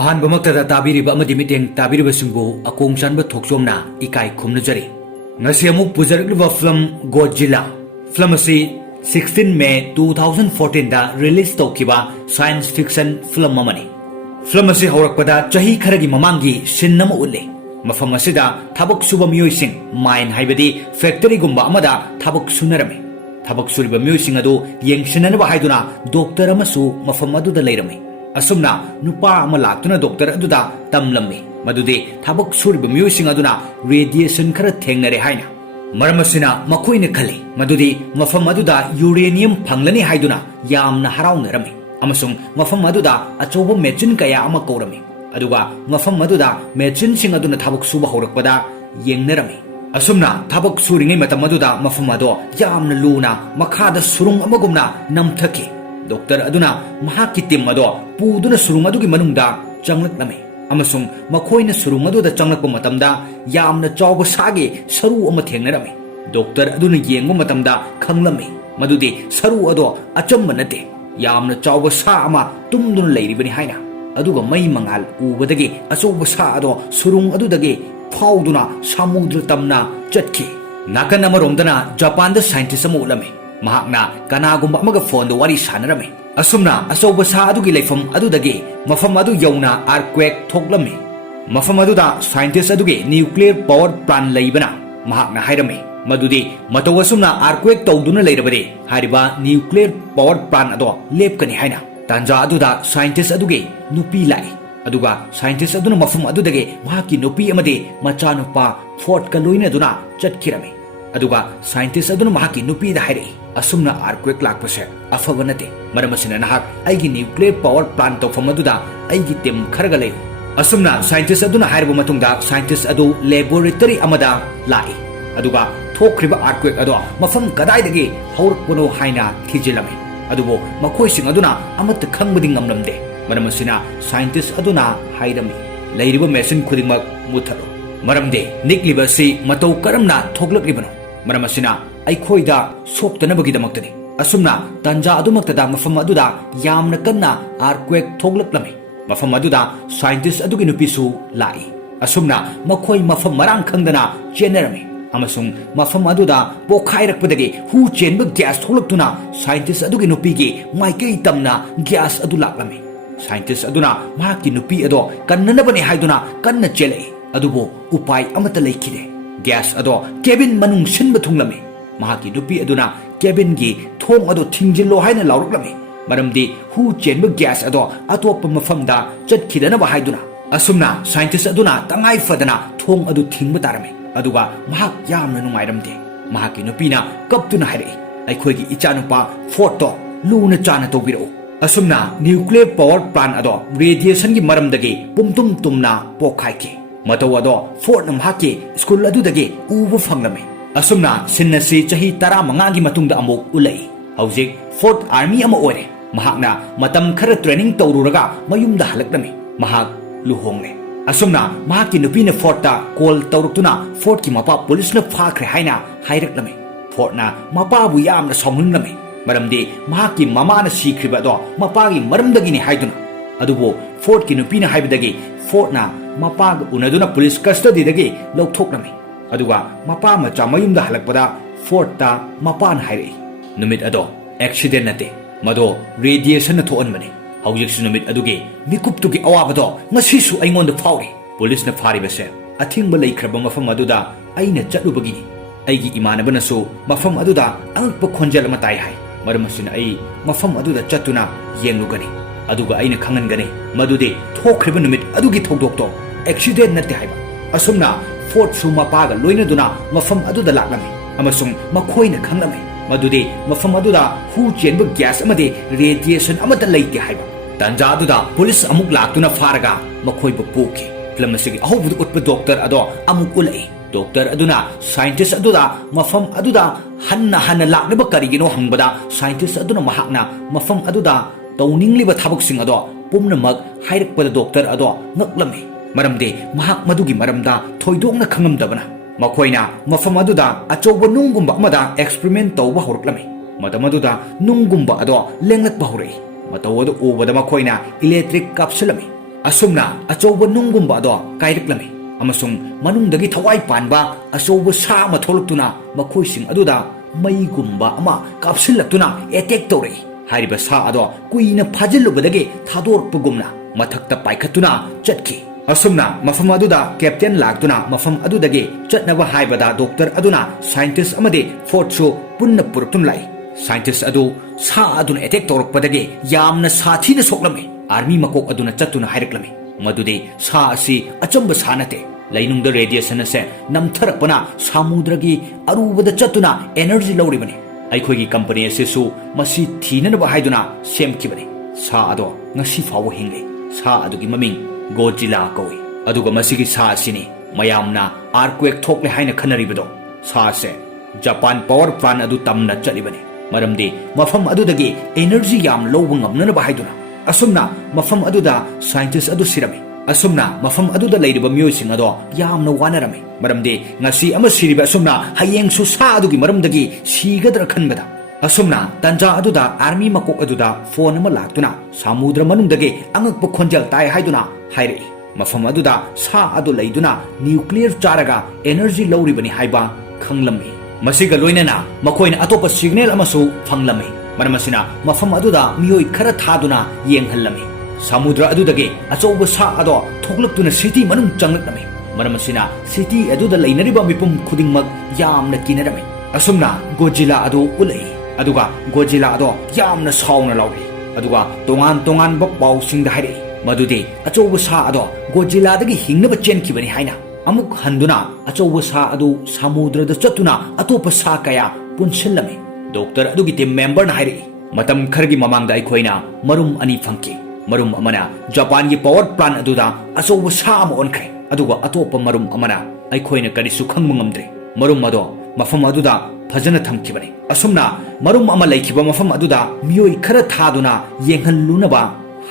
ꯑꯍꯥꯟꯕꯃꯛꯇꯗ ꯇꯥꯕꯤꯔꯤꯕ ꯑꯃꯗꯤ ꯃꯤꯠꯌꯦꯡ ꯇꯥꯕꯤꯔꯤꯕꯁꯤꯡꯕꯨ ꯑꯀꯣꯡ ꯆꯥꯟꯕ ꯊꯣꯛꯆꯣꯝꯅ ꯏꯀꯥꯏ ꯈꯨꯝꯅꯖꯔꯤ꯫ ꯉꯁꯤ ꯑꯃꯨꯛ ꯄꯨꯖꯔꯛꯂꯤꯕ ꯐꯤꯂꯝ ꯒꯣꯗꯖꯤꯂꯥ ꯐꯤꯂꯝ ꯑꯁꯤ 16 ꯃꯦ 2014ꯗ ꯔꯤꯂꯤꯖ ꯇꯧꯈꯤꯕ ꯁꯥꯏꯟꯁ ꯐꯤꯛꯁꯟ ꯐꯤꯂꯝ ꯑꯃꯅꯤ꯫ ꯐꯤꯂꯝ ꯑꯁꯤ ꯍꯧꯔꯛꯄꯗ ꯆꯍꯤ ꯈꯔꯒꯤ ꯃꯃꯥꯡꯒꯤ ꯁꯤꯟ ꯑꯃ ꯎꯠꯂꯤ꯫ ꯃꯐꯝ ꯑꯁꯤꯗ ꯊꯕꯛ ꯁꯨꯕ ꯃꯤꯑꯣꯏꯁꯤꯡ ꯃꯥꯏꯟ ꯍꯥꯏꯕꯗꯤ ꯐꯦꯛꯇꯔꯤꯒꯨꯝꯕ ꯑꯃꯗ ꯊꯕꯛ ꯁꯨꯅꯔꯝꯃꯤ꯫ ꯊꯕꯛ ꯁꯨꯔꯤꯕ ꯃꯤꯑꯣꯏꯁꯤꯡ ꯑꯗꯨ ꯌꯦꯡꯁꯤꯟꯅꯅꯕ ꯍꯥꯏꯗꯨꯅ ꯗꯣꯛꯇꯔ ꯑꯃꯁꯨ ꯃꯐꯝ ꯑꯗꯨꯗ ꯂꯩꯔꯝꯃꯤ꯫ ꯑꯁꯨꯝꯅ ꯅꯨꯄꯥ ꯑꯃ ꯂꯥꯛꯇꯨꯅ ꯗꯣꯛꯇꯔ ꯑꯗꯨꯗ ꯇꯝꯂꯝꯃꯤ ꯃꯗꯨꯗꯤ ꯊꯕꯛ ꯁꯨꯔꯤꯕ ꯃꯤꯑꯣꯏꯁꯤꯡ ꯑꯗꯨꯅ ꯔꯦꯗꯤꯌꯦꯁꯟ ꯈꯔ ꯊꯦꯡꯅꯔꯦ ꯍꯥꯏꯅ꯫ ꯃꯔꯝ ꯑꯁꯤꯅ ꯃꯈꯣꯏꯅ ꯈꯜꯂꯤ ꯃꯗꯨꯗꯤ ꯃꯐꯝ ꯑꯗꯨꯗ ꯌꯨꯔꯦꯅꯤꯌꯝ ꯐꯪꯂꯅꯤ ꯍꯥꯏꯗꯨꯅ ꯌꯥꯝꯅ ꯍꯔꯥꯎꯅꯔꯝꯃꯤ ꯑꯃꯁꯨꯡ ꯃꯐꯝ ꯑꯗꯨꯗ ꯑꯆꯧꯕ ꯃꯦꯆꯤꯟ ꯀꯌꯥ ꯑꯃ ꯀꯧꯔꯝꯃꯤ꯫ ꯑꯗꯨꯒ ꯃꯐꯝ ꯑꯗꯨꯗ ꯃꯦꯆꯤꯟꯁꯤꯡ ꯑꯗꯨꯅ ꯊꯕꯛ ꯁꯨꯕ ꯍꯧꯔꯛꯄꯗ ꯌꯦꯡꯅꯔꯝꯃꯤ꯫ ꯑꯁꯨꯝꯅ ꯊꯕꯛ ꯁꯨꯔꯤꯉꯩ ꯃꯇꯝ ꯑꯗꯨꯗ ꯃꯐꯝ ꯑꯗꯣ ꯌꯥꯝꯅ ꯂꯨꯅ ꯃꯈꯥꯗ ꯁꯨꯔꯨꯡ ꯑꯃꯒꯨꯝꯅ ꯅꯝꯊꯈꯤ꯫ ꯗꯣꯛꯇꯔ ꯑꯗꯨꯅ ꯃꯍꯥꯛꯀꯤ ꯇꯤꯝ ꯑꯗꯣ ꯄꯨꯗꯨꯅ ꯁꯨꯔꯨꯡ ꯑꯗꯨꯒꯤ ꯃꯅꯨꯡꯗ ꯆꯪꯂꯛꯂꯝꯃꯤ ꯑꯃꯁꯨꯡ ꯃꯈꯣꯏꯅ ꯁꯨꯔꯨꯡ ꯑꯗꯨꯗ ꯆꯪꯂꯛꯄ ꯃꯇꯝꯗ ꯌꯥꯝꯅ ꯆꯥꯎꯕ ꯁꯥꯒꯤ ꯁꯔꯨ ꯑꯃ ꯊꯦꯡꯅꯔꯝꯃꯤ꯫ ꯗꯣꯛꯇꯔ ꯑꯗꯨꯅ ꯌꯦꯡꯕ ꯃꯇꯝꯗ ꯈꯪꯂꯝꯃꯤ ꯃꯗꯨꯗꯤ ꯁꯔꯨ ꯑꯗꯣ ꯑꯆꯝꯕ ꯅꯠꯇꯦ, ꯌꯥꯝꯅ ꯆꯥꯎꯕ ꯁꯥ ꯑꯃ ꯇꯨꯝꯗꯨꯅ ꯂꯩꯔꯤꯕꯅꯤ ꯍꯥꯏꯅ꯫ ꯑꯗꯨꯒ ꯃꯩ ꯃꯉꯥꯜ ꯎꯕꯗꯒꯤ ꯑꯆꯧꯕ ꯁꯥ ꯑꯗꯣ ꯁꯨꯔꯨꯡ ꯑꯗꯨꯗꯒꯤ ꯐꯥꯎꯗꯨꯅ ꯁꯃꯨꯗ꯭ꯔ ꯇꯝꯅ ꯆꯠꯈꯤ꯫ ꯅꯥꯀꯟ ꯑꯃꯔꯣꯝꯗꯅ ꯖꯄꯥꯟꯗ ꯁꯥꯏꯟꯇꯤꯁ ꯑꯃ ꯎꯠꯂꯝꯃꯤ꯫ ꯃꯍꯥꯛꯅ ꯀꯅꯥꯒꯨꯝꯕ ꯑꯃꯒ ꯐꯣꯟꯗ ꯋꯥꯔꯤ ꯁꯥꯟꯅꯔꯝꯃꯤ꯫ ꯑꯁꯨꯝꯅ ꯑꯆꯧꯕ ꯁꯥ ꯑꯗꯨꯒꯤ ꯂꯩꯐꯝ ꯑꯗꯨꯗꯒꯤ ꯃꯐꯝ ꯑꯗꯨ ꯌꯧꯅ ꯑꯥꯔꯊꯀ꯭ꯋꯦꯛ ꯊꯣꯛꯂꯝꯃꯤ꯫ ꯃꯐꯝ ꯑꯗꯨꯗ ꯁꯥꯏꯟꯇꯤꯁ ꯑꯗꯨꯒꯤ ꯅ꯭ꯌꯨꯀ꯭ꯂꯤꯌꯔ ꯄꯥꯋꯔ ꯄ꯭ꯂꯥꯟ ꯂꯩꯕꯅ ꯃꯍꯥꯛꯅ ꯍꯥꯏꯔꯝꯃꯤ ꯃꯗꯨꯗꯤ ꯃꯇꯧ ꯑꯁꯨꯝꯅ ꯑꯥꯔꯊꯀ꯭ꯋꯦꯛ ꯇꯧꯗꯨꯅ ꯂꯩꯔꯕꯗꯤ ꯍꯥꯏꯔꯤꯕ ꯅ꯭ꯌꯨꯀ꯭ꯂꯤꯌꯔ ꯄꯥꯋꯔ ꯄ꯭ꯂꯥꯟ ꯑꯗꯣ ꯂꯦꯞꯀꯅꯤ ꯍꯥꯏꯅ꯫ ꯇꯥꯟꯖꯥ ꯑꯗꯨꯗ ꯁꯥꯏꯟꯇꯤꯁ ꯑꯗꯨꯒꯤ ꯅꯨꯄꯤ ꯂꯥꯛꯏ꯫ ꯑꯗꯨꯒ ꯁꯥꯏꯟꯇꯤꯁ ꯑꯗꯨꯅ ꯃꯐꯝ ꯑꯗꯨꯗꯒꯤ ꯃꯍꯥꯛꯀꯤ ꯅꯨꯄꯤ ꯑꯃꯗꯤ ꯃꯆꯥꯅꯨꯄꯥ ꯐꯣꯔꯠꯀ ꯂꯣꯏꯅꯗꯨꯅ ꯆꯠꯈꯤꯔꯝꯃꯤ꯫ ꯑꯗꯨꯒ ꯁꯥꯏꯟꯇꯤꯁ ꯑꯗꯨꯅ ꯃꯍꯥꯛꯀꯤ ꯅꯨꯄꯤꯗ ꯍꯥꯏꯔꯛꯏ, ꯑꯁꯨꯝꯅ ꯑꯥꯔꯊꯀ꯭ꯋꯦꯛ ꯂꯥꯛꯄꯁꯦ ꯑꯐꯕ ꯅꯠꯇꯦ, ꯃꯔꯝ ꯑꯁꯤꯅ ꯅꯍꯥꯛ ꯑꯩꯒꯤ ꯅ꯭ꯌꯨꯀ꯭ꯂꯤꯌꯔ ꯄꯥꯋꯔ ꯄ꯭ꯂꯥꯟ ꯇꯧꯐꯝ ꯑꯗꯨꯗ ꯑꯩꯒꯤ ꯇꯤꯝ ꯈꯔꯒ ꯂꯩꯌꯨ꯫ ꯑꯁꯨꯝꯅ ꯁꯥꯏꯟꯇꯤꯁ ꯑꯗꯨꯅ ꯍꯥꯏꯔꯕ ꯃꯇꯨꯡꯗ ꯁꯥꯏꯟꯇꯤꯁ ꯑꯗꯨ ꯂꯦꯕꯣꯔꯦꯇꯔꯤ ꯑꯃꯗ ꯂꯥꯛꯏ꯫ ꯑꯗꯨꯒ ꯊꯣꯛꯈ꯭ꯔꯤꯕ ꯑꯥꯔꯊꯀ꯭ꯋꯦꯛ ꯑꯗꯣ ꯃꯐꯝ ꯀꯗꯥꯏꯗꯒꯤ ꯍꯧꯔꯛꯄꯅꯣ ꯍꯥꯏꯅ ꯊꯤꯖꯤꯜꯂꯝꯃꯤ꯫ ꯑꯗꯨꯕꯨ ꯃꯈꯣꯏꯁꯤꯡ ꯑꯗꯨꯅ ꯑꯃꯠꯇ ꯈꯪꯕꯗꯤ ꯉꯝꯂꯝꯗꯦ꯫ ꯃꯔꯝ ꯑꯁꯤꯅ ꯁꯥꯏꯟꯇꯤꯁ ꯑꯗꯨꯅ ꯍꯥꯏꯔꯝꯃꯤ, ꯂꯩꯔꯤꯕ ꯃꯦꯆꯤꯟ ꯈꯨꯗꯤꯡꯃꯛ ꯃꯨꯠꯊꯠꯂꯨ, ꯃꯔꯝꯗꯤ ꯅꯤꯛꯂꯤꯕ ꯑꯁꯤ ꯃꯇꯧ ꯀꯔꯝꯅ ꯊꯣꯛꯂꯛꯂꯤꯕꯅꯣ, ꯃꯔꯝ ꯑꯁꯤꯅ ꯑꯩꯈꯣꯏꯗ ꯁꯣꯛꯇꯅꯕꯒꯤꯗꯃꯛꯇꯅꯤ꯫ ꯑꯁꯨꯝꯅ ꯇꯥꯟꯖꯥ ꯑꯗꯨꯃꯛꯇꯗ ꯃꯐꯝ ꯑꯗꯨꯗ ꯌꯥꯝꯅ ꯀꯟꯅ ꯑꯥꯔꯊꯀ꯭ꯋꯦꯛ ꯊꯣꯛꯂꯛꯂꯝꯃꯤ꯫ ꯃꯐꯝ ꯑꯗꯨꯗ ꯁꯥꯏꯟꯇꯤꯁ ꯑꯗꯨꯒꯤ ꯅꯨꯄꯤꯁꯨ ꯂꯥꯛꯏ꯫ ꯑꯁꯨꯝꯅ ꯃꯈꯣꯏ ꯃꯐꯝ ꯃꯔꯥꯡ ꯈꯪꯗꯅ ꯆꯦꯟꯅꯔꯝꯃꯤ ꯑꯃꯁꯨꯡ ꯃꯐꯝ ꯑꯗꯨꯗ ꯄꯣꯈꯥꯏꯔꯛꯄꯗꯒꯤ ꯍꯨ ꯆꯦꯟꯕ ꯒ꯭ꯌꯥꯁ ꯊꯣꯛꯂꯛꯇꯨꯅ ꯁꯥꯏꯟꯇꯤꯁ ꯑꯗꯨꯒꯤ ꯅꯨꯄꯤꯒꯤ ꯃꯥꯏꯀꯩ ꯇꯝꯅ ꯒ꯭ꯌꯥꯁ ꯑꯗꯨ ꯂꯥꯛꯂꯝꯃꯤ꯫ ꯁꯥꯏꯟꯇꯤꯁ ꯑꯗꯨꯅ ꯃꯍꯥꯛꯀꯤ ꯅꯨꯄꯤ ꯑꯗꯣ ꯀꯟꯅꯅꯕꯅꯤ ꯍꯥꯏꯗꯨꯅ ꯀꯟꯅ ꯆꯦꯜꯂꯛꯏ꯫ ꯑꯗꯨꯕꯨ ꯎꯄꯥꯏ ꯑꯃꯠꯇ ꯂꯩꯈꯤꯗꯦ꯫ ꯒ꯭ꯌꯥꯁ ꯑꯗꯣ ꯀꯦꯕꯤꯟ ꯃꯅꯨꯡ ꯁꯤꯟꯕ ꯊꯨꯡꯂꯝꯃꯤ꯫ ꯃꯍꯥꯛꯀꯤ ꯅꯨꯄꯤ ꯑꯗꯨꯅ ꯀꯦꯕꯤꯟꯒꯤ ꯊꯣꯡ ꯑꯗꯨ ꯊꯤꯡꯖꯤꯜꯂꯣ ꯍꯥꯏꯅ ꯂꯥꯎꯔꯛꯂꯝꯃꯤ, ꯃꯔꯝꯗꯤ ꯍꯨ ꯆꯦꯟꯕ ꯒ꯭ꯌꯥꯁ ꯑꯗꯣ ꯑꯇꯣꯞꯄ ꯃꯐꯝꯗ ꯆꯠꯈꯤꯗꯅꯕ ꯍꯥꯏꯗꯨꯅ꯫ ꯑꯁꯨꯝꯅ ꯁꯥꯏꯟꯇꯤꯁ ꯑꯗꯨꯅ ꯇꯉꯥꯏ ꯐꯗꯅ ꯊꯣꯡ ꯑꯗꯨ ꯊꯤꯡꯕ ꯇꯥꯔꯝꯃꯤ꯫ ꯑꯗꯨꯒ ꯃꯍꯥꯛ ꯌꯥꯝꯅ ꯅꯨꯡꯉꯥꯏꯔꯝꯗꯦ꯫ ꯃꯍꯥꯛꯀꯤ ꯅꯨꯄꯤꯅ ꯀꯞꯇꯨꯅ ꯍꯥꯏꯔꯛꯏ, ꯑꯩꯈꯣꯏꯒꯤ ꯏꯆꯥꯅꯨꯄꯥ ꯐꯣꯔꯠꯇꯣ ꯂꯨꯅ ꯆꯥꯅ ꯇꯧꯕꯤꯔꯛꯎ꯫ ꯑꯁꯨꯝꯅ ꯅ꯭ꯌꯨꯀ꯭ꯂꯤꯌꯔ ꯄꯥꯋꯔ ꯄ꯭ꯂꯥꯟ ꯑꯗꯣ ꯔꯦꯗꯤꯌꯦꯁꯟꯒꯤ ꯃꯔꯝꯗꯒꯤ ꯄꯨꯝꯇꯨꯝ ꯇꯨꯝꯅ ꯄꯣꯛꯈꯥꯏꯈꯤ꯫ ꯃꯇꯧ ꯑꯗꯣ ꯐꯣꯔꯠꯅ ꯃꯍꯥꯛꯀꯤ ꯁ꯭ꯀꯨꯜ ꯑꯗꯨꯗꯒꯤ ꯎꯕ ꯐꯪꯂꯝꯃꯤ꯫ ꯑꯁꯨꯝꯅ ꯁꯤꯟ ꯑꯁꯤ ꯆꯍꯤ 15ꯒꯤ ꯃꯇꯨꯡꯗ ꯑꯃꯨꯛ ꯎꯠꯂꯛꯏ꯫ ꯍꯧꯖꯤꯛ ꯐꯣꯔꯠ ꯑꯥꯔꯃꯤ ꯑꯃ ꯑꯣꯏꯔꯦ꯫ ꯃꯍꯥꯛꯅ ꯃꯇꯝ ꯈꯔ ꯇ꯭ꯔꯦꯅꯤꯡ ꯇꯧꯔꯨꯔꯒ ꯃꯌꯨꯝꯗ ꯍꯜꯂꯛꯂꯝꯃꯤ꯫ ꯃꯍꯥꯛ ꯂꯨꯍꯣꯡꯂꯦ꯫ ꯑꯁꯨꯝꯅ ꯃꯍꯥꯛꯀꯤ ꯅꯨꯄꯤꯅ ꯐꯣꯔꯠꯇ ꯀꯣꯜ ꯇꯧꯔꯛꯇꯨꯅ ꯐꯣꯔꯠꯀꯤ ꯃꯄꯥ ꯄꯨꯂꯤꯁꯅ ꯐꯥꯈ꯭ꯔꯦ ꯍꯥꯏꯅ ꯍꯥꯏꯔꯛꯂꯝꯃꯤ꯫ ꯐꯣꯔꯠꯅ ꯃꯄꯥꯕꯨ ꯌꯥꯝꯅ ꯁꯥꯎꯅꯤꯡꯂꯝꯃꯤ, ꯃꯔꯝꯗꯤ ꯃꯍꯥꯛꯀꯤ ꯃꯃꯥꯅ ꯁꯤꯈ꯭ꯔꯤꯕ ꯑꯗꯣ ꯃꯄꯥꯒꯤ ꯃꯔꯝꯗꯒꯤꯅꯤ ꯍꯥꯏꯗꯨꯅ꯫ ꯑꯗꯨꯕꯨ ꯐꯣꯔꯠꯀꯤ ꯅꯨꯄꯤꯅ ꯍꯥꯏꯕꯗꯒꯤ ꯐꯣꯔꯠꯅ ꯃꯄꯥꯒ ꯎꯅꯗꯨꯅ ꯄꯨꯂꯤꯁ ꯀꯁꯇꯗꯤꯗꯒꯤ ꯂꯧꯊꯣꯛꯂꯝꯃꯤ꯫ ꯑꯗꯨꯒ ꯃꯄꯥ ꯃꯆꯥ ꯃꯌꯨꯝꯗ ꯍꯜꯂꯛꯄꯗ ꯐꯣꯔꯠꯇ ꯃꯄꯥꯅ ꯍꯥꯏꯔꯛꯏ, ꯅꯨꯃꯤꯠ ꯑꯗꯣ ꯑꯦꯛꯁꯤꯗꯦꯟ ꯅꯠꯇꯦ, ꯃꯗꯣ ꯔꯦꯗꯤꯌꯦꯁꯟꯅ ꯊꯣꯛꯍꯟꯕꯅꯤ꯫ ꯍꯧꯖꯤꯛꯁꯨ ꯅꯨꯃꯤꯠ ꯑꯗꯨꯒꯤ ꯃꯤꯀꯨꯞꯇꯨꯒꯤ ꯑꯋꯥꯕꯗꯣ ꯉꯁꯤꯁꯨ ꯑꯩꯉꯣꯟꯗ ꯐꯥꯎꯔꯤ꯫ ꯄꯨꯂꯤꯁꯅ ꯐꯥꯔꯤꯕꯁꯦ ꯑꯊꯤꯡꯕ ꯂꯩꯈ꯭ꯔꯕ ꯃꯐꯝ ꯑꯗꯨꯗ ꯑꯩꯅ ꯆꯠꯂꯨꯕꯒꯤꯅꯤ꯫ ꯑꯩꯒꯤ ꯏꯃꯥꯟꯅꯕꯅꯁꯨ ꯃꯐꯝ ꯑꯗꯨꯗ ꯑꯉꯛꯄ ꯈꯣꯟꯖꯦꯜ ꯑꯃ ꯇꯥꯏ ꯍꯥꯏ꯫ ꯃꯔꯝ ꯑꯁꯤꯅ ꯑꯩ ꯃꯐꯝ ꯑꯗꯨꯗ ꯆꯠꯇꯨꯅ ꯌꯦꯡꯂꯨꯒꯅꯤ, ꯑꯗꯨꯒ ꯑꯩꯅ ꯈꯪꯍꯟꯒꯅꯤ ꯃꯗꯨꯗꯤ ꯊꯣꯛꯈ꯭ꯔꯤꯕ ꯅꯨꯃꯤꯠ ꯑꯗꯨꯒꯤ ꯊꯧꯗꯣꯛꯇꯣ ꯑꯦꯛꯁꯤꯗꯦꯟ ꯅꯠꯇꯦ ꯍꯥꯏꯕ꯫ ꯑꯁꯨꯝꯅ ꯐꯣꯔꯠꯁꯨ ꯃꯄꯥꯒ ꯂꯣꯏꯅꯗꯨꯅ ꯃꯐꯝ ꯑꯗꯨꯗ ꯂꯥꯛꯂꯝꯃꯤ ꯑꯃꯁꯨꯡ ꯃꯈꯣꯏꯅ ꯈꯪꯂꯝꯃꯤ ꯃꯗꯨꯗꯤ ꯃꯐꯝ ꯑꯗꯨꯗ ꯍꯨ ꯆꯦꯟꯕ ꯒ꯭ꯌꯥꯁ ꯑꯃꯗꯤ ꯔꯦꯗꯤꯌꯦꯁꯟ ꯑꯃꯠꯇ ꯂꯩꯇꯦ ꯍꯥꯏꯕ꯫ ꯇꯥꯟꯖꯥ ꯑꯗꯨꯗ ꯄꯨꯂꯤꯁ ꯑꯃꯨꯛ ꯂꯥꯛꯇꯨꯅ ꯐꯥꯔꯒ ꯃꯈꯣꯏꯕꯨ ꯄꯨꯈꯤ꯫ ꯐꯤꯂꯝ ꯑꯁꯤꯒꯤ ꯑꯍꯧꯕꯗ ꯎꯠꯄ ꯗꯣꯛꯇꯔ ꯑꯗꯣ ꯑꯃꯨꯛ ꯎꯠꯂꯛꯏ꯫ ꯗꯣꯛꯇꯔ ꯑꯗꯨꯅ ꯁꯥꯏꯟꯇꯤꯁ ꯑꯗꯨꯗ ꯃꯐꯝ ꯑꯗꯨꯗ ꯍꯟꯅ ꯂꯥꯛꯅꯕ ꯀꯔꯤꯒꯤꯅꯣ ꯍꯪꯕꯗ ꯁꯥꯏꯟꯇꯤꯁ ꯑꯗꯨꯅ ꯃꯍꯥꯛꯅ ꯃꯐꯝ ꯑꯗꯨꯗ ꯇꯧꯅꯤꯡꯂꯤꯕ ꯊꯕꯛꯁꯤꯡ ꯑꯗꯣ ꯄꯨꯝꯅꯃꯛ ꯍꯥꯏꯔꯛꯄꯗ ꯗꯣꯛꯇꯔ ꯑꯗꯣ ꯉꯛꯂꯝꯃꯤ, ꯃꯔꯝꯗꯤ ꯃꯍꯥꯛ ꯃꯗꯨꯒꯤ ꯃꯔꯝꯗ ꯊꯣꯏꯗꯣꯛꯅ ꯈꯪꯂꯝꯗꯕꯅ꯫ ꯃꯈꯣꯏꯅ ꯃꯐꯝ ꯑꯗꯨꯗ ꯑꯆꯧꯕ ꯅꯨꯡꯒꯨꯝꯕ ꯑꯃꯗ ꯑꯦꯛꯁꯄꯔꯤꯃꯦꯟ ꯇꯧꯕ ꯍꯧꯔꯛꯂꯝꯃꯤ꯫ ꯃꯇꯝ ꯑꯗꯨꯗ ꯅꯨꯡꯒꯨꯝꯕ ꯑꯗꯣ ꯂꯦꯡꯂꯛꯄ ꯍꯧꯔꯛꯏ꯫ ꯃꯇꯧ ꯑꯗꯨ ꯎꯕꯗ ꯃꯈꯣꯏꯅ electric ꯀꯥꯞꯁꯤꯜꯂꯝꯃꯤ asumna achouba nunggumba ado kairuklami amasung manungdagi thawai panba achouba sa ma tholuktuna makhoising aduda maigumba ama kapsillaktuna attack tore hariba sa ado kuina phajillubadagi thadorpugumna mathakta paikhatuna chatki asumna mafam aduda captain laktuna mafam adudagi chatnaba haibada doctor aduna scientist amade fort show punna purtum lai scientist adu sa aduna attack torokpadagi yamna sathina soklami army makok aduna chatuna haireklami madude sa asi achamba sanate lainungda radiation ase namtharakpana samudragi arubada chatuna energy lawribani aikhoigi company ase su masi thinanaba haiduna semkibani sa ado ngasi fawo hingle sa adugi maming Godzilla kawi aduga masigi sa asini mayamna earthquake thokle haina khanaribado sa se Japan power plant adu tamna chalibani maramdi mafam adudagi energy yam lowba ngamnanaba haiduna asumna mafam aduda scientist adu sirami asumna mafam aduda leiriba myoising ado yamna wanarami maramdi ngasi ama siriba asumna hayeng su sa adugi maramdagi sigadra khanbada asumna tanja aduda army makok aduda phone ama laktuna samudra manungdagi angakpa khonjal tai haiduna haire mafam aduda sa adu leiduna nuclear charaga energy lowribani haiba khanglami masiga loinana makoina atopa signal amasu phanglami maramasina mafam aduda miyoi khara thaduna yenghallami samudra adudagi achouba sa ado thokluktuna city manung changlaknami maramasina city aduda leinariba mipum khudingmak yamna kinarami asumna Godzilla adu ulai aduga Godzilla ado yamna sauna lauri aduga tongan ba pau singda haire madude achouba sa ado Godzilla dagi hingnaba chenkibani haina amuk handuna achouba sa adu samudra da chatuna atopa sa kaya punshillami doctor adugi team member na haire matam khargi mamangda aikhoina marum ani phangki marum amana Japan gi power plant aduda achouba sa am onkhai aduga atopa marum amana aikhoina karisu khangmangamdre marum ado mafam aduda fajana thamkibani asumna marum ama laikiba mafam aduda miyoi khara thaduna yenghallunaba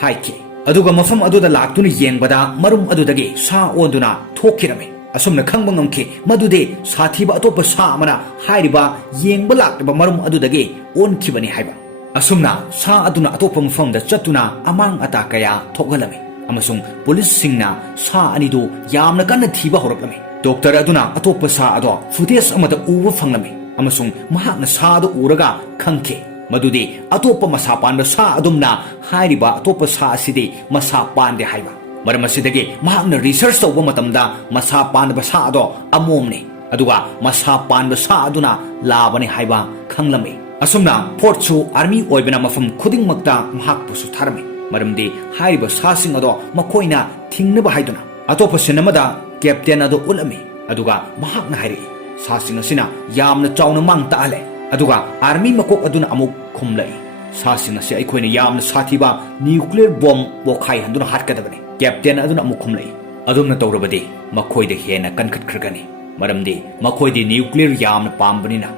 haiki aduga mafam aduda laktuna yengbada marum adudagi sa onduna thokirami asumna khangbangamki madude sathiba atopa sa amana hairiba yengba lakba marum adudagi onkibani haiba asumna sa aduna atopa mafamda chatuna amang ata kaya thokhalami amasung police singna sa anidu yamna kanna thiba horaklami doctor aduna atopa sa ado footage amada uwa fanglami amasung mahakna sa ado uraga khangke madudi atopa masa panba sa adumna hairiba atopa sa asidi masa pande haiba maramasидagi mahakna research tawba matamda masa panba sa ado amomne aduga masa panba sa aduna labani haiba khanglami asumna fort chu army oibena mafam khuding makta mahakpusu tharami maramdi hairiba sa sing ado makoina thingnaba haiduna atopa sinamada captain ado ulami aduga mahakna hairi sa sing asina yamna chawna mang taale aduga army makok aduna amuk khumlai sa sing asi aikhoina yamna sathiba nuclear bomb bokhai handuna hatkadabani captain aduna amuk khumlai adumna tawrabadi makhoida hena kankhat khirgani maramdi makhoidi nuclear yamna pambanina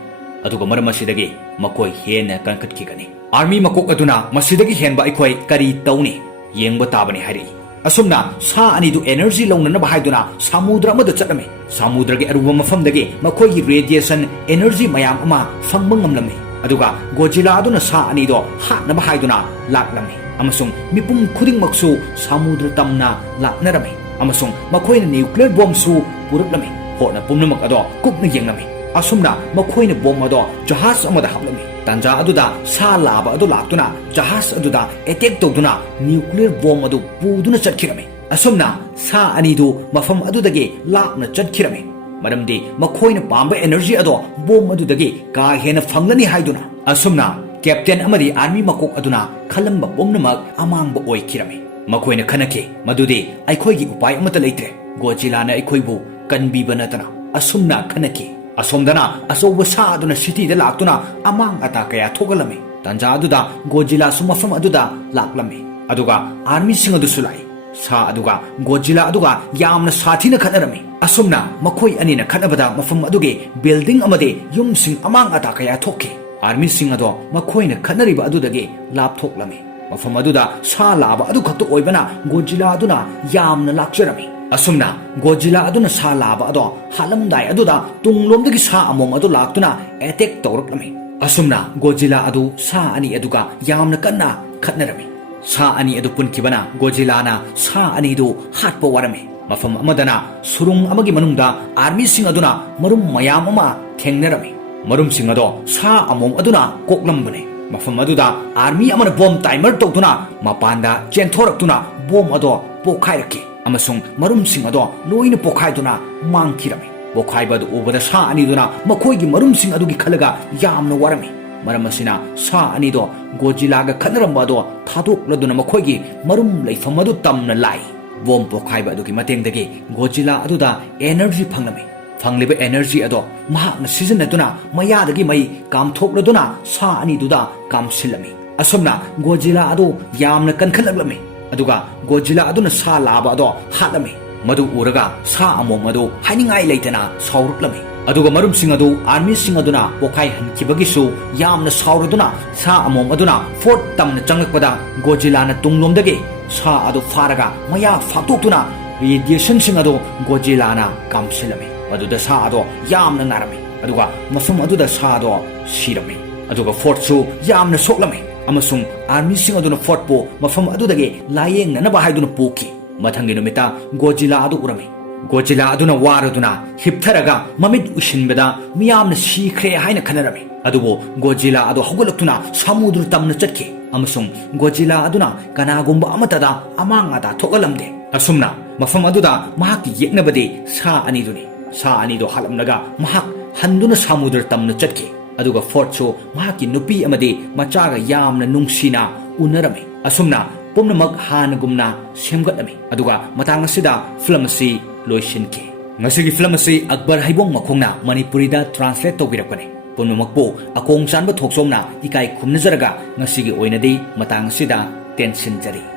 aduga maramasidagi makoi hena kankhat khigani army makok aduna masidagi henba aikhoi kari tawni yengba tabani hari asumna sa anidu energy launana bahaiduna samudra amada chatame samudragi aruba mafamdagi makhoigi radiation energy mayam ama fangbangamlami aduga Godzilla aduna sa anido hatna bahaiduna laklami amasung mipum khuding maksu samudra tamna laknarami amasung makhoina nuclear bomb su puraklami hona pumnamak ado kupna yenglami asumna makhoina bomb ado jahaz amada haplami tanja aduda sa laba adu laktuna jahaz aduda attack tawduna nuclear bomb adu puduna chatkirami asumna sa anidu mafam adudagi lakna chatkirami maramdi makhoina pamba energy ado bomb adudagi ka hena fanglani haiduna asumna captain amadi army makok aduna khalamba bomnamak amangba oikirami makhoina khanake madudi aikhoigi upai amata leitre Godzilla na aikhoibu kanbiba natana asumna khanake asomdana asoba sa aduna city da laktuna amang ata kaya thogalami tanja aduda Godzilla sumafam aduda laklami aduga army sing adu sulai sa aduga Godzilla aduga yamna sathina khanarami asumna makhoi anina khanabada mafam aduge building amade yum sing amang ata kaya thokke army sing ado makhoina khanariba adudage lap thoklami mafam aduda sa laba adu khatu oibana Godzilla aduna yamna lakcharami asumna Godzilla aduna sa laba ado halamdai aduda tunglomdagi sa amom adu laktuna attack tawraklami asumna Godzilla adu sa ani aduga yamna kanna khatnarami ꯁꯥ ꯑꯅꯤ ꯑꯗꯨ ꯄꯨꯟꯈꯤꯕꯅ ꯒꯣꯖꯤꯂꯥꯅ ꯁꯥ ꯑꯅꯤꯗꯨ ꯍꯥꯠꯄ ꯋꯥꯔꯝꯃꯤ ꯃꯐꯝ ꯑꯃꯗꯅ ꯁꯨꯔꯨꯡ ꯑꯃꯒꯤ ꯃꯅꯨꯡꯗ ꯑꯥꯔꯃꯤꯁꯤꯡ ꯑꯗꯨꯅ ꯃꯔꯨꯝ ꯃꯌꯥꯝ ꯑꯃ ꯊꯦꯡꯅꯔꯝꯃꯤ ꯃꯔꯨꯝꯁꯤꯡ ꯑꯗꯣ ꯁꯥ ꯑꯃꯣꯝ ꯑꯗꯨꯅ ꯀꯣꯛꯂꯝꯕꯅꯤ ꯃꯐꯝ ꯑꯗꯨꯗ ꯑꯥꯔꯃꯤ ꯑꯃꯅ ꯕꯣꯝ ꯇꯥꯏꯃꯔ ꯇꯧꯗꯨꯅ ꯃꯄꯥꯟꯗ ꯆꯦꯟꯊꯣꯔꯛꯇꯨꯅ ꯕꯣꯝ ꯑꯗꯣ ꯄꯣꯈꯥꯏꯔꯛꯈꯤ ꯑꯃꯁꯨꯡ ꯃꯔꯨꯝꯁꯤꯡ ꯑꯗꯣ ꯂꯣꯏꯅ ꯄꯣꯈꯥꯏꯗꯨꯅ ꯃꯥꯡꯈꯤꯔꯝꯃꯤ ꯄꯣꯈꯥꯏꯕ ꯑꯗꯨ ꯎꯕꯗ ꯁꯥ ꯑꯅꯤꯗꯨꯅ ꯃꯈꯣꯏꯒꯤ ꯃꯔꯨꯝꯁꯤꯡ ꯑꯗꯨꯒꯤ ꯈꯜꯂꯒ ꯌꯥꯝꯅ ꯋꯥꯔꯝꯃꯤ ꯃꯔꯝ ꯑꯁꯤꯅ ꯁꯥ ꯑꯅꯤꯗꯣ ꯒꯣꯖꯤꯂꯥꯒ ꯈꯠꯅꯔꯝꯕ ꯑꯗꯣ ꯊꯥꯗꯣꯛꯂꯗꯨꯅ ꯃꯈꯣꯏꯒꯤ ꯃꯔꯨꯝ ꯂꯩꯐꯝ ꯑꯗꯨ ꯇꯝꯅ ꯂꯥꯛꯏ ꯕꯣꯝ ꯄꯣꯈꯥꯏꯕ ꯑꯗꯨꯒꯤ ꯃꯇꯦꯡꯗꯒꯤ ꯒꯣꯖꯤꯂꯥ ꯑꯗꯨꯗ ꯑꯦꯅꯔꯖꯤ ꯐꯪꯂꯝꯃꯤ ꯐꯪꯂꯤꯕ ꯑꯦꯅꯔꯖꯤ ꯑꯗꯣ ꯃꯍꯥꯛꯅ ꯁꯤꯖꯤꯟꯅꯗꯨꯅ ꯃꯌꯥꯗꯒꯤ ꯃꯩ ꯀꯥꯝꯊꯣꯛꯂꯗꯨꯅ ꯁꯥ ꯑꯅꯤꯗꯨꯗ ꯀꯥꯝꯁꯤꯜꯂꯝꯃꯤ ꯑꯁꯨꯝꯅ ꯒꯣꯖꯤꯂꯥ ꯑꯗꯨ ꯌꯥꯝꯅ ꯀꯟꯈꯠꯂꯛꯂꯝꯃꯤ ꯑꯗꯨꯒ ꯒꯣꯖꯤꯂꯥ ꯑꯗꯨꯅ ꯁꯥ ꯂꯥꯕ ꯑꯗꯣ ꯍꯥꯠꯂꯝꯃꯤ ꯃꯗꯨ ꯎꯔꯒ ꯁꯥ ꯑꯃꯣꯝ ꯑꯗꯨ ꯍꯥꯏꯅꯤꯡꯉꯥꯏ ꯂꯩꯇꯅ ꯁꯥꯎꯔꯛꯂꯝꯃꯤ ꯑꯗꯨꯒ ꯃꯔꯨꯝꯁꯤꯡ ꯑꯗꯨ ꯑꯥꯔꯃꯤꯁꯤꯡ ꯑꯗꯨꯅ ꯄꯣꯈꯥꯏꯍꯟꯈꯤꯕꯒꯤꯁꯨ ꯌꯥꯝꯅ ꯁꯥꯎꯔꯗꯨꯅ ꯁꯥ ꯑꯃꯣꯝ ꯑꯗꯨꯅ ꯐꯣꯔꯠ ꯇꯝꯅ ꯆꯪꯂꯛꯄꯗ ꯒꯣꯖꯤꯂꯥꯅ ꯇꯨꯡꯂꯣꯝꯗꯒꯤ ꯁꯥ ꯑꯗꯨ ꯐꯥꯔꯒ ꯃꯌꯥ ꯐꯥꯛꯇꯣꯛꯇꯨꯅ ꯔꯦꯗꯤꯌꯦꯁꯟꯁꯤꯡ ꯑꯗꯨ ꯒꯣꯖꯤꯂꯥꯅ ꯀꯥꯝꯁꯤꯜꯂꯝꯃꯤ ꯃꯗꯨꯗ ꯁꯥ ꯑꯗꯣ ꯌꯥꯝꯅ ꯅꯥꯔꯝꯃꯤ ꯑꯗꯨꯒ ꯃꯐꯝ ꯑꯗꯨꯗ ꯁꯥ ꯑꯗꯣ ꯁꯤꯔꯝꯃꯤ ꯑꯗꯨꯒ ꯐꯣꯔꯠꯁꯨ ꯌꯥꯝꯅ ꯁꯣꯛꯂꯝꯃꯤ ꯑꯃꯁꯨꯡ ꯑꯥꯔꯃꯤꯁꯤꯡ ꯑꯗꯨꯅ ꯐꯣꯔꯠꯄꯨ ꯃꯐꯝ ꯑꯗꯨꯗꯒꯤ ꯂꯥꯌꯦꯡꯅꯅꯕ ꯍꯥꯏꯗꯨꯅ ꯄꯨꯈꯤ ꯃꯊꯪꯒꯤ ꯅꯨꯃꯤꯠꯇ ꯒꯣꯖꯤꯂꯥ ꯑꯗꯨ ꯎꯔꯝꯃꯤ ꯒꯣꯖꯤꯂꯥ ꯑꯗꯨꯅ ꯋꯥꯔꯗꯨꯅ ꯍꯤꯞꯊꯔꯒ ꯃꯃꯤꯠ ꯎꯏꯁꯤꯟꯕꯗ ꯃꯤꯌꯥꯝꯅ ꯁꯤꯈ꯭ꯔꯦ ꯍꯥꯏꯅ ꯈꯟꯅꯔꯝꯃꯤ ꯑꯗꯨꯕꯨ ꯒꯣꯖꯤꯂꯥ ꯑꯗꯨ ꯍꯧꯒꯠꯂꯛꯇꯨꯅ ꯁꯃꯨꯗ꯭ꯔ ꯇꯝꯅ ꯆꯠꯈꯤ ꯑꯃꯁꯨꯡ ꯒꯣꯖꯤꯂꯥ ꯑꯗꯨꯅ ꯀꯅꯥꯒꯨꯝꯕ ꯑꯃꯠꯇꯗ ꯑꯃꯥꯡ ꯑꯇꯥ ꯊꯣꯛꯍꯜꯂꯝꯗꯦ ꯑꯁꯨꯝꯅ ꯃꯐꯝ ꯑꯗꯨꯗ ꯃꯍꯥꯛꯀꯤ ꯌꯦꯛꯅꯕꯗꯤ ꯁꯥ ꯑꯅꯤꯗꯨꯅꯤ ꯁꯥ ꯑꯅꯤꯗꯨ ꯍꯥꯠꯂꯝꯂꯒ ꯃꯍꯥꯛ ꯍꯟꯗꯨꯅ ꯁꯃꯨꯗ꯭ꯔ ꯇꯝꯅ ꯆꯠꯈꯤ ꯑꯗꯨꯒ ꯐꯣꯔꯠꯁꯨ ꯃꯍꯥꯛꯀꯤ ꯅꯨꯄꯤ ꯑꯃꯗꯤ ꯃꯆꯥꯒ ꯌꯥꯝꯅ ꯅꯨꯡꯁꯤꯅ ꯎꯅꯔꯝꯃꯤ ꯑꯁꯨꯝꯅ ꯄꯨꯝꯅꯃꯛ ꯍꯥꯟꯅꯒꯨꯝꯅ ꯁꯦꯝꯒꯠꯂꯝꯃꯤ ꯑꯗꯨꯒ ꯃꯇꯥꯡ ꯑꯁꯤꯗ ꯐꯤꯂꯝ ꯑꯁꯤ ꯂꯣꯏꯁꯤꯟꯈꯤ ꯉꯁꯤꯒꯤ ꯐꯤꯂꯝ ꯑꯁꯤ ꯑꯛꯕꯔ ꯍꯩꯕꯣꯡ ꯃꯈꯣꯡꯅ ꯃꯅꯤꯄꯨꯔꯤꯗ ꯇ꯭ꯔꯥꯟꯁꯂꯦꯠ ꯇꯧꯕꯤꯔꯛꯄꯅꯤ ꯄꯨꯝꯅꯃꯛꯄꯨ ꯑꯀꯣꯡ ꯆꯥꯟꯕ ꯊꯣꯛꯆꯣꯝꯅ ꯏꯀꯥꯏ ꯈꯨꯝꯅꯖꯔꯒ ꯉꯁꯤꯒꯤ ꯑꯣꯏꯅꯗꯤ ꯃꯇꯥꯡ ꯑꯁꯤꯗ ꯇꯦꯟꯁꯤꯟꯖꯔꯤ